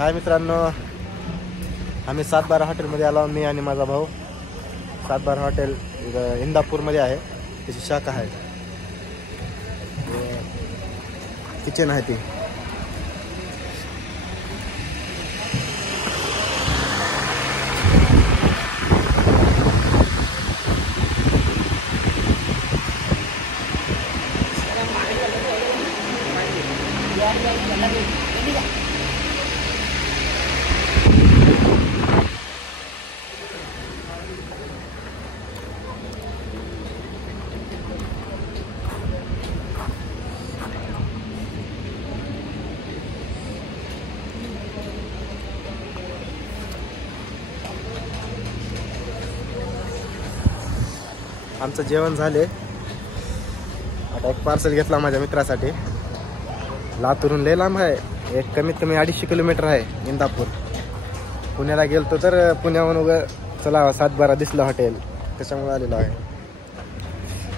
हाय मित्रांनो, आम्ही 7/12 हॉटेलमध्ये आलो. मी आणि माझा भाऊ. 7/12 हॉटेल इंदापूरमध्ये आहे, त्याची शाखा आहे. किचन आहे ती. आमचं जेवण झाले. आता एक पार्सल घेतला माझ्या मित्रासाठी. लातूरून लय लांब आहे, एक कमीत कमी 250 किलोमीटर आहे इंदापूर. पुण्याला गेलतो तर पुण्याहून उगं चला 7/12 दिसलं हॉटेल, त्याच्यामुळे आलेलो आहे.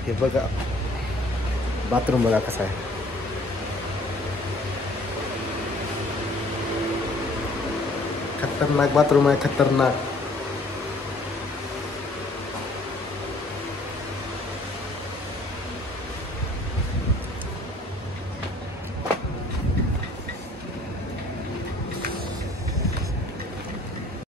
हे बघा बाथरूम, बघा कसं आहे. खतरनाक बाथरूम आहे, खतरनाक.